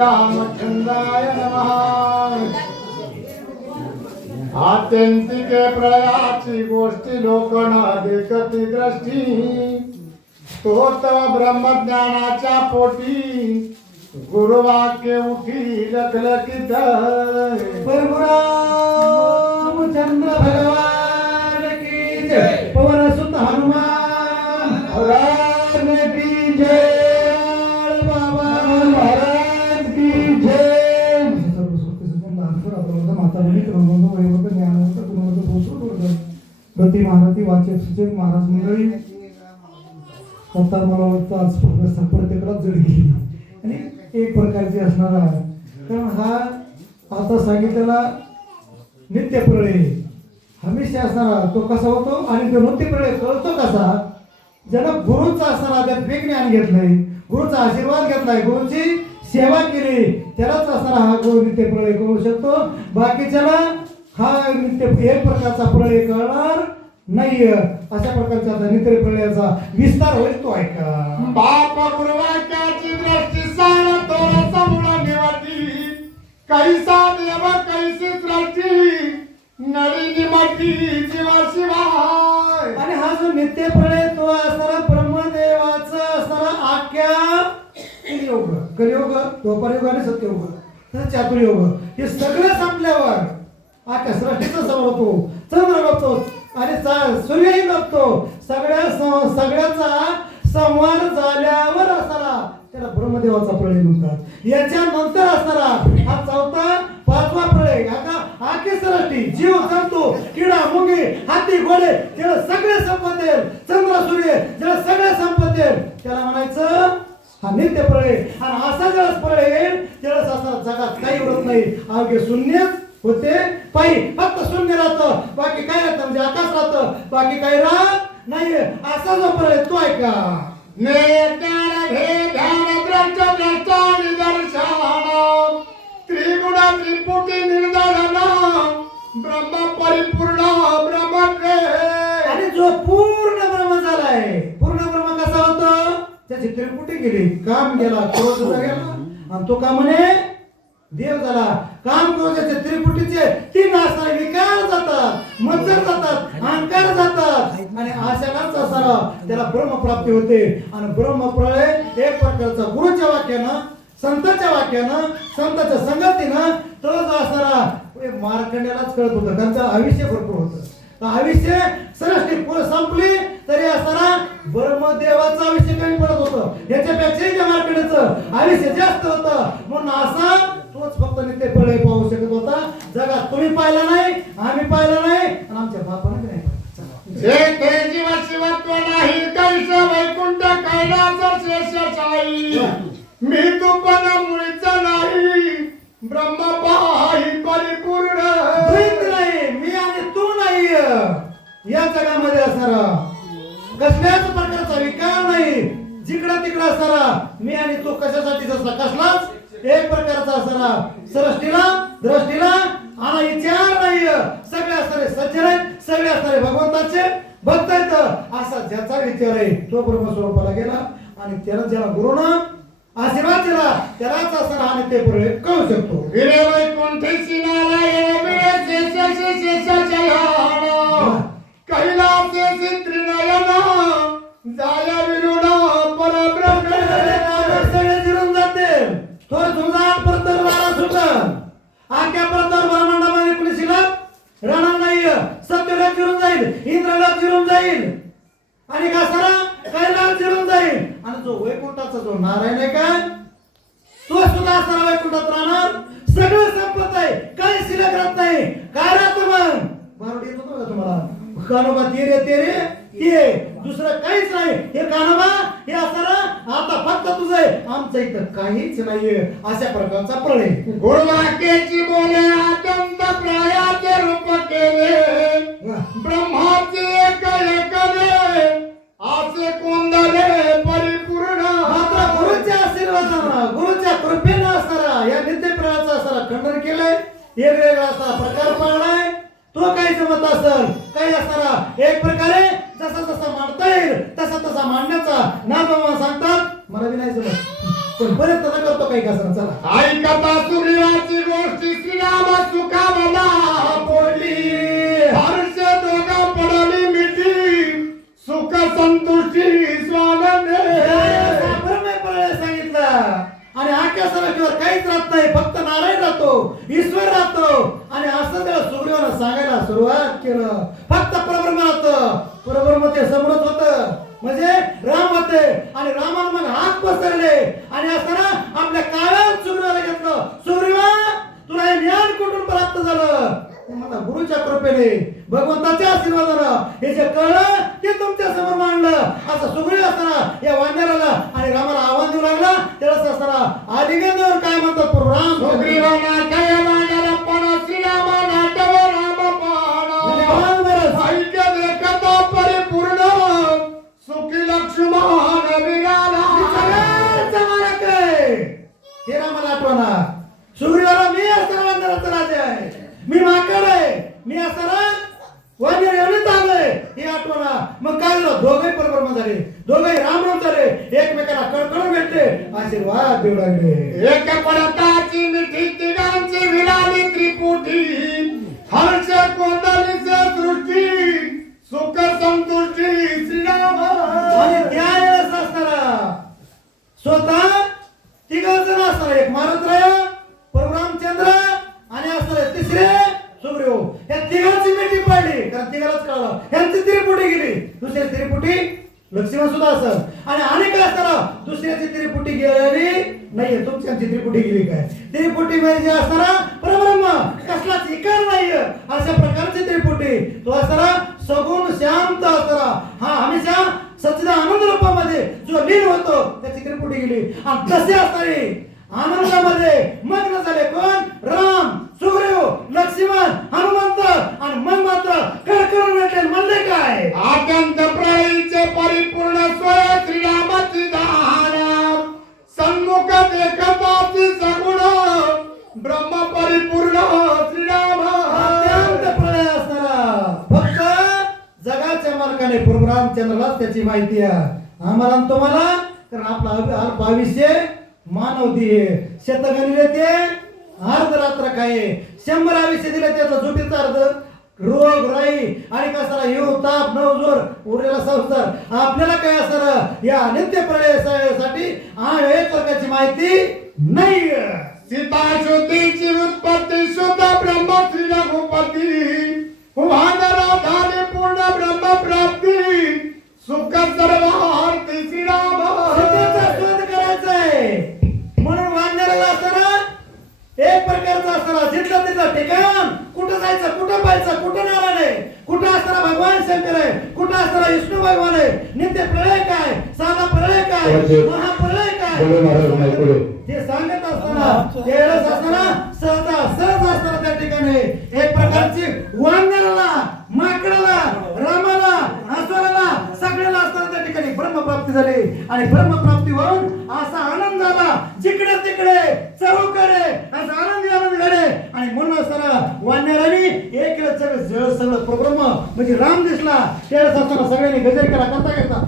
रामचंद्राय नमः। आत्यंतिके प्रयाची गोष्टी लोक न देखती दृष्टी, तोत ब्रह्मज्ञानाच्या पोटी गुरुवाक्य उठी लखलखित। परशुरामचंद्र भगवान की जय, पवन सुत हनुमान भगवान की जय, बाबा महाराज की जय। माता बहिणी क्रमांक वैवत ज्ञानवंत गुणवंत भूषण गती महारथी वाचक सूचक महाराज मंडळी, आता मला वाटतं आज प्रत्येकाला जड गेली आणि एक प्रकारची असणार आहे, कारण हा आता सांगितलेला नित्य प्रळय हमेशा असणारा तो कसा होतो आणि तो नित्य प्रळय कळतो कसा, ज्यानं गुरुचा असणारा आध्यात्मिक ज्ञान घेतलंय, गुरुचा आशीर्वाद घेतलाय, गुरुची सेवा केली, त्यालाच असणारा हा गुरु नित्य प्रळय कळू शकतो। बाकीच्याला हा नित्य एक प्रकारचा प्रळय कळणार नाही। अशा प्रकारचा आता नित्य प्रळयाचा विस्तार होईल तो ऐका। बाप गुरुवाक्याची दृष्टी सारा तोरा समोर निवडली, कैसा देव कैसी सृष्टी नळी निमटी जीवा शिवाय। आणि हा जो नित्य प्रळय तो असणारा ब्रह्मदेवाचा असणारा आख्या कलियुग द्वापरयुग आणि सत्ययुग तसं चातुर्युग हे सगळं संपल्यावर आख्या सृष्टीचा समोर होतो, चंद्र बघतो आणि सूर्यही बघतो, सगळ्याचा संवाद झाल्यावर असणारा त्याला ब्रह्मदेवाचा प्रळय म्हणतात। याच्यानंतर असणारा हा चौथा पाचवा प्रळय आखी सृष्टी जीव जंतू किडा मुंगी हाती घोडे त्याला सगळे संपत्तेल, चंद्र सूर्य ज्याला सगळे संपत्तेल त्याला म्हणायचं हा नित्य प्रळय। आणि असा ज्यावेळेस प्रळय येईल त्यावेळेस असणारा जगात काही उरत नाही, अवघे शून्यच होते पायी, फक्त शून्य राहतं, बाकी काय राहतं म्हणजे आकाश राहतं, बाकी काही राहत नाही। असा जो प्रळय तो ऐका। त्रिगुण त्रिपुटी निर्दळन ब्रह्म परिपूर्ण ब्रह्म। आणि जो पूर्ण ब्रह्म झालाय, पूर्ण ब्रह्म कसा होतो, त्याची त्रिपुटी गेली, काम गेला, क्रोध गेला आणि तो का म्हणे देव झाला। काम क्रोधाचे त्रिपुटीचे तीन असणारे विकार जातात, मज्जर जातात, अहंकार जातात आणि आशालाच असणारा त्याला ब्रह्मप्राप्ती होते। आणि ब्रह्मप्रळय एक प्रकारचा गुरुच्या वाक्यानं, संतांच्या वाक्यानं, संतांच्या संगतीनं तो जो असणारा मार्कंड्यालाच कळत होतं, त्यांचं आयुष्य भरपूर होतं। आयुष्य सृष्टी संपली तरी असताना ब्रह्मदेवाचं आयुष्य कमी पडत होतं, याच्यापेक्षाही त्या मार्कंड्याचं आयुष्य जास्त होतं। म्हणून असा तोच फक्त नित्य प्रळय पाहू शकत होता। जगात तुम्ही पाहिला नाही, आम्ही पाहिला नाही आणि आमच्या बापाने नाही पाहिलं। जे ते जीव शिवत्व नाही कैस वैकुंठ कैलास शेषशाही, मी तू पण मुळीच नाही ब्रह्म पाही परिपूर्ण। नाही मी आणि तू नाही या जगामध्ये असणारा कसल्याच प्रकारचा विकार नाही, जिकडा तिकडा असणारा मी आणि तू कशासाठी असला कसलाच एक प्रकारचा असणारा सृष्टीला दृष्टीला आणि विचार नाही। सगळे असणारे सज्जन आहेत, सगळे असणारे भगवंताचे भक्त आहेत। असा ज्याचा विचार आहे तो ब्रह्मस्वरूपाला गेला आणि त्याला ज्याला गुरुनं आशीर्वाद दिला त्यालाच असणारा हा नित्य प्रळय कळू शकतो। विरे वैकुंठेशी नारायण विरे शेष शेषाचल कैलासेशी त्रिनयन जाया विरुणा परब्रह्म। सगळे जिरून जातील, थोर झुंजार परतर राणा सुटल, आख्या परतर ब्रह्मांडामध्ये कुणी शिल्लक राहणार नाही। सत्यलोक जिरून जाईल, इंद्रलोक जिरून जाईल आणि का सारा कैलास जिरून जाईल आणि जो वैकुंठाचा जो नारायण आहे का तो सुद्धा असणारा वैकुंठात राहणार। सगळं संपत आहे, काही शिल्लक राहत नाही। काय राहतं मग बारोडी येतो का तुम्हाला, कानोबा तेरे तेरे ते दुसरं काहीच नाही। हे कानोबा हे असणारा आता फक्त तुझं आहे, आमचं इथं काहीच नाहीये। अशा प्रकारचा प्रळय गुरुवाक्याची बोले अत्यंत प्रयाचे रूप केले, ब्रह्माचे एक एकले आसे कोंदले परिपूर्ण। मात्र गुरुच्या आशीर्वादानं, गुरुच्या कृपेनं असणारा या नित्य प्रळयाचा असणारा खंडन केलंय, वेगवेगळा असा प्रकार पाळलाय। तो काही जमत असेल काही असणारा एक प्रकारे जसा जसा मांडता येईल तसा तसा मांडण्याचा नाम सांगतात, मला बी नाही जमत पण बरेच तसं करतो काही कसं चला ऐकता सुग्रीवाची गोष्टी श्रीराम सुखावला बोलली हर्ष दोघा पडली मिठी सुख संतुष्टी स्वानंदे सांगितलं आणि आख्या सराकीवर काहीच राहत नाही फक्त नारायण राहतो ईश्वर राहतो आणि असं त्याला सुग्रीवाला सांगायला सुरुवात केलं फक्त परब्रह्म राहतं परब्रह्म ते समोरच होतं म्हणजे राम होते आणि रामाला मग हात पसरले आणि असताना आपल्या काळात सुग्रीवाला घेतलं सुग्रीवा तुला हे ज्ञान कुठून प्राप्त झालं मला गुरुच्या कृपेने भगवंताच्या आशीर्वादानं हे जे कळलं ते तुमच्या समोर मांडलं असं सुग्रीव असताना या वानराला आणि रामाला आव्हान देऊ लागला त्यावेळेस असताना आदिगंधवर काय म्हणतात राम सुग्रीवाला काय मांडला पण श्रीरामा नाटव राम पाणा ऐक्य देखता परिपूर्ण सुखी लक्ष्मण विराला हे रामाला आठवणार सुग्रीवाला मी असताना वानराचा राजा आहे मी माकड आहे मी असताना वानर एवढेच आलोय हे आठवणा मग काय झालं दोघे परब्रह्म झाले दोघे राम झाले एकमेकांना कळकळून भेटले आशीर्वाद देऊ लागले एक पडताची मिठी तिघांची विलाली त्रिपुटी हर्ष कोंदलीचे सृष्टी सुख संतुष्टी श्रीराम आणि त्यावेळेस असताना स्वतः तिघ जण असणार एक महाराज परशुरामचंद्र आणि असणार तिसरे सुग्रीव या तिघांची मिठी पडली कारण तिघालाच कळलं यांची त्रिपुटी गेली दुसरी त्रिपुटी लक्ष्मण सुद्धा असत आणि काय असताना दुसऱ्याची त्रिपुटी गेलेली नाहीये तुमची त्रिपुटी गेली काय त्रिपुटी म्हणजे जे असताना परब्रह्म कसलाच इकार नाहीये अशा प्रकारची त्रिपुटी तो असताना सगुण शांत असताना हा हमेशा सच्चिदानंद रूपामध्ये जो लीन होतो त्याची त्रिपुटी गेली आणि तसे असणारी आनंदामध्ये मग्न झाले कोण राम सुग्रीव लक्ष्मण हनुमंत आणि मन मात्र कळकळून भेटले म्हणले काय अत्यंत प्रळयीचे परिपूर्ण स्वय श्रीरामाची दाहना सन्मुख देखताची सगुण ब्रह्म परिपूर्ण श्रीराम अत्यंत प्रलय असणारा फक्त जगाच्या मालकाने परशुरामचंद्रालाच त्याची माहिती आहे आम्हाला आणि तुम्हाला कारण आपला भविष्य मानव दिये शतगणिले ते अर्ध रात्र काय 100 आयुष्य दिले त्याचा झोपेचा अर्ध रोग राई आणि कसाला येऊ ताप नवजोर उरलेला संसार आपल्याला काय असणार या नित्य प्रलयासाठी एक प्रकारची माहिती नाही सीता शुद्धीची उत्पत्ती शुद्ध ब्रह्म श्री रघुपती वानरा झाले पूर्ण ब्रह्म प्राप्ती सुख सर्वार्थी श्रीराम सत्याचा शोध करायचा आहे म्हणून वानराला असताना एक प्रकारचा असताना जिथलं तिथलं ठिकाण कुठं जायचं कुठं पाहायचं कुठं नारायण आहे कुठं असताना भगवान शंकर आहे कुठं असताना विष्णू भगवान आहे नित्य प्रलय काय साधा प्रलय काय महाप्रलय काय ते सांगत असताना त्यावेळेस असताना सहज असताना त्या ठिकाणी एक प्रकारची वानराला माकडाला रामाला अस्वराला सगळ्याला असताना त्या ठिकाणी ब्रह्मप्राप्ती झाली आणि ब्रह्मप्राप्ती होऊन असा आनंद झाला जिकडे तिकडे चौकडे असा आनंद घडे आणि म्हणून असताना वानरांनी एक केलं सगळं परब्रह्म म्हणजे राम दिसला त्यावेळेस असताना सगळ्यांनी गजर केला करता करता